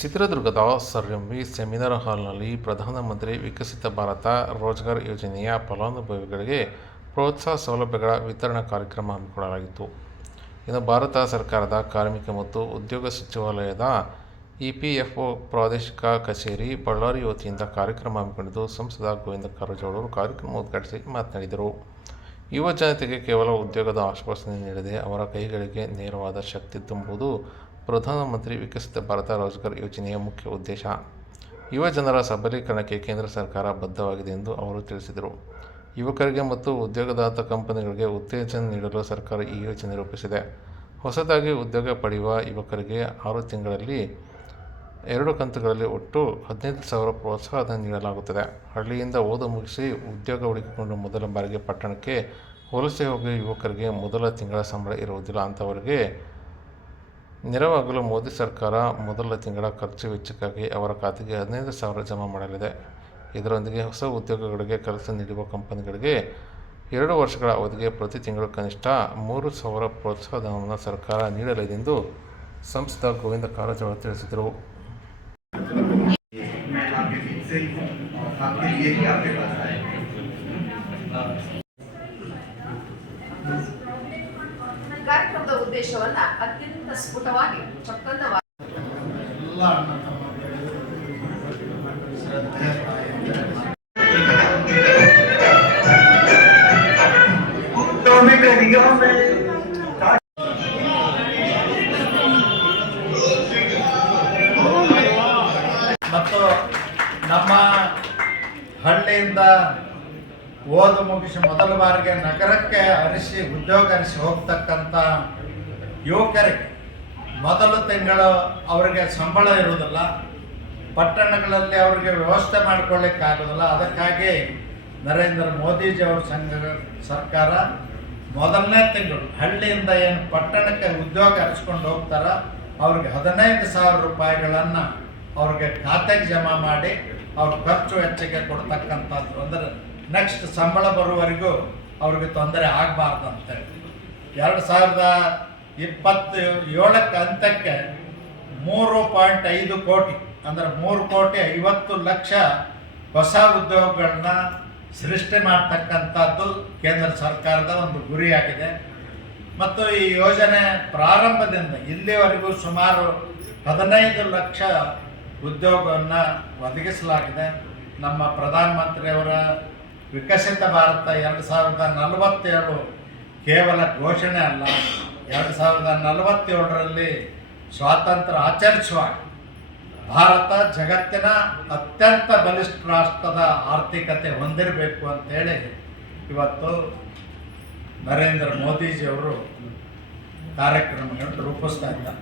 ಚಿತ್ರದುರ್ಗದ sir MV seminar ಹಾಲ್ನಲ್ಲಿ ಪ್ರಧಾನಮಂತ್ರಿ ವಿಕಸಿತ ಭಾರತ ರೋಜ್ಗಾರ್ ಯೋಜನೆಯ ಫಲಾನುಭವಿಗಳಿಗೆ ಪ್ರೋತ್ಸಾಹ ಸೌಲಭ್ಯಗಳ ವಿತರಣಾ ಕಾರ್ಯಕ್ರಮ ಹಮ್ಮಿಕೊಳ್ಳಲಾಗಿತ್ತು. ಇನ್ನು ಭಾರತ ಸರ್ಕಾರದ ಕಾರ್ಮಿಕ ಮತ್ತು ಉದ್ಯೋಗ ಸಚಿವಾಲಯದ ಇಪಿಎಫ್ಒ ಪ್ರಾದೇಶಿಕ ಕಚೇರಿ ಬಳ್ಳಾರಿ ವತಿಯಿಂದ ಕಾರ್ಯಕ್ರಮ ಹಮ್ಮಿಕೊಂಡಿದ್ದು, ಸಂಸದ ಗೋವಿಂದ ಕಾರಜೋಳ ಅವರು ಕಾರ್ಯಕ್ರಮ ಉದ್ಘಾಟಿಸಿ ಮಾತನಾಡಿದರು. ಯುವ ಜನತೆಗೆ ಕೇವಲ ಉದ್ಯೋಗದ ಆಶ್ವಾಸನೆ ನೀಡದೆ ಅವರ ಕೈಗಳಿಗೆ ನೇರವಾದ ಶಕ್ತಿ ತುಂಬುವುದು ಪ್ರಧಾನಮಂತ್ರಿ ವಿಕಸಿತ ಭಾರತ ರೋಜ್ಗಾರ್ ಯೋಜನೆಯ ಮುಖ್ಯ ಉದ್ದೇಶ. ಯುವ ಜನರ ಸಬಲೀಕರಣಕ್ಕೆ ಕೇಂದ್ರ ಸರ್ಕಾರ ಬದ್ಧವಾಗಿದೆ ಎಂದು ಅವರು ತಿಳಿಸಿದರು. ಯುವಕರಿಗೆ ಮತ್ತು ಉದ್ಯೋಗದಾತ ಕಂಪನಿಗಳಿಗೆ ಉತ್ತೇಜನ ನೀಡಲು ಸರ್ಕಾರ ಈ ಯೋಜನೆ ರೂಪಿಸಿದೆ. ಹೊಸದಾಗಿ ಉದ್ಯೋಗ ಪಡೆಯುವ ಯುವಕರಿಗೆ 6 ತಿಂಗಳಲ್ಲಿ 2 ಕಂತುಗಳಲ್ಲಿ ಒಟ್ಟು 15,000 ಪ್ರೋತ್ಸಾಹಧನ ನೀಡಲಾಗುತ್ತದೆ. ಹಳ್ಳಿಯಿಂದ ಓದು ಮುಗಿಸಿ ಉದ್ಯೋಗ ಹುಡುಕಿಕೊಂಡು ಮೊದಲ ಬಾರಿಗೆ ಪಟ್ಟಣಕ್ಕೆ ವಲಸೆ ಹೋಗುವ ಯುವಕರಿಗೆ ಮೊದಲ ತಿಂಗಳ ಸಂಬಳ ಇರುವುದಿಲ್ಲ. ಅಂಥವರಿಗೆ ನೆರವಾಗಲು ಮೋದಿ ಸರ್ಕಾರ ಮೊದಲ ತಿಂಗಳ ಖರ್ಚು ವೆಚ್ಚಕ್ಕಾಗಿ ಅವರ ಖಾತೆಗೆ 15,000 ಜಮಾ ಮಾಡಲಿದೆ. ಇದರೊಂದಿಗೆ ಹೊಸ ಉದ್ಯೋಗಗಳಿಗೆ ಕೆಲಸ ನೀಡುವ ಕಂಪನಿಗಳಿಗೆ 2 ವರ್ಷಗಳ ಅವಧಿಗೆ ಪ್ರತಿ ತಿಂಗಳು ಕನಿಷ್ಠ 3,000 ಪ್ರೋತ್ಸಾಹಧನವನ್ನು ಸರ್ಕಾರ ನೀಡಲಿದೆ ಎಂದು ಸಂಸದ ಗೋವಿಂದ ಕಾರಜೋಳ ತಿಳಿಸಿದರು. ಕಾರ್ಯಕ್ರಮದ ಉದ್ದೇಶವನ್ನ ಅತ್ಯಂತ ಸ್ಫುಟವಾಗಿ ಚೊಕ್ಕಂದವಾಗಿ ಮತ್ತು ನಮ್ಮ ಹಳ್ಳಿಯಿಂದ ಓದು ಮುಗಿಸಿ ಮೊದಲ ಬಾರಿಗೆ ನಗರಕ್ಕೆ ಉದ್ಯೋಗ ಅರಿಸಿ ಹೋಗ್ತಕ್ಕಂಥ ಯುವಕರಿಗೆ ಮೊದಲ ತಿಂಗಳು ಅವರಿಗೆ ಸಂಬಳ ಇರುವುದಿಲ್ಲ. ಪಟ್ಟಣಗಳಲ್ಲಿ ಅವರಿಗೆ ವ್ಯವಸ್ಥೆ ಮಾಡಿಕೊಳ್ಳಿಕ್ಕಾಗೋದಿಲ್ಲ. ಅದಕ್ಕಾಗಿ ನರೇಂದ್ರ ಮೋದಿಜಿಯವ್ರ ಸರ್ಕಾರ ಮೊದಲನೇ ತಿಂಗಳು ಹಳ್ಳಿಯಿಂದ ಏನು ಪಟ್ಟಣಕ್ಕೆ ಉದ್ಯೋಗ ಅರಿಸ್ಕೊಂಡು ಹೋಗ್ತಾರ ಅವ್ರಿಗೆ 15,000 ರೂಪಾಯಿಗಳನ್ನು ಅವ್ರಿಗೆ ಖಾತೆಗೆ ಜಮಾ ಮಾಡಿ ಅವ್ರ ಖರ್ಚು ವೆಚ್ಚಕ್ಕೆ ಕೊಡ್ತಕ್ಕಂಥದ್ದು. ಅಂದರೆ ನೆಕ್ಸ್ಟ್ ಸಂಬಳ ಬರುವವರೆಗೂ ಅವ್ರಿಗೆ ತೊಂದರೆ ಆಗಬಾರ್ದು ಅಂತೇಳಿ 2027 ಅಂತ್ಯಕ್ಕೆ 3.5 ಕೋಟಿ ಅಂದರೆ 3,50,00,000 ಹೊಸ ಉದ್ಯೋಗಗಳನ್ನ ಸೃಷ್ಟಿ ಮಾಡ್ತಕ್ಕಂಥದ್ದು ಕೇಂದ್ರ ಸರ್ಕಾರದ ಒಂದು ಗುರಿಯಾಗಿದೆ. ಮತ್ತು ಈ ಯೋಜನೆ ಪ್ರಾರಂಭದಿಂದ ಇಲ್ಲಿವರೆಗೂ ಸುಮಾರು 15 ಲಕ್ಷ ಉದ್ಯೋಗವನ್ನು ಒದಗಿಸಲಾಗಿದೆ. ನಮ್ಮ ಪ್ರಧಾನಮಂತ್ರಿಯವರ ವಿಕಸಿತ ಭಾರತ 2047 ಕೇವಲ ಘೋಷಣೆ ಅಲ್ಲ, 2047ರಲ್ಲಿ ಸ್ವಾತಂತ್ರ್ಯ ಆಚರಿಸುವಾಗ ಭಾರತ ಜಗತ್ತಿನ ಅತ್ಯಂತ ಬಲಿಷ್ಠ ರಾಷ್ಟ್ರದ ಆರ್ಥಿಕತೆ ಹೊಂದಿರಬೇಕು ಅಂತೇಳಿ ಇವತ್ತು ನರೇಂದ್ರ ಮೋದಿಜಿಯವರು ಕಾರ್ಯಕ್ರಮಗಳನ್ನು ರೂಪಿಸ್ತಾ ಇದ್ದಾರೆ.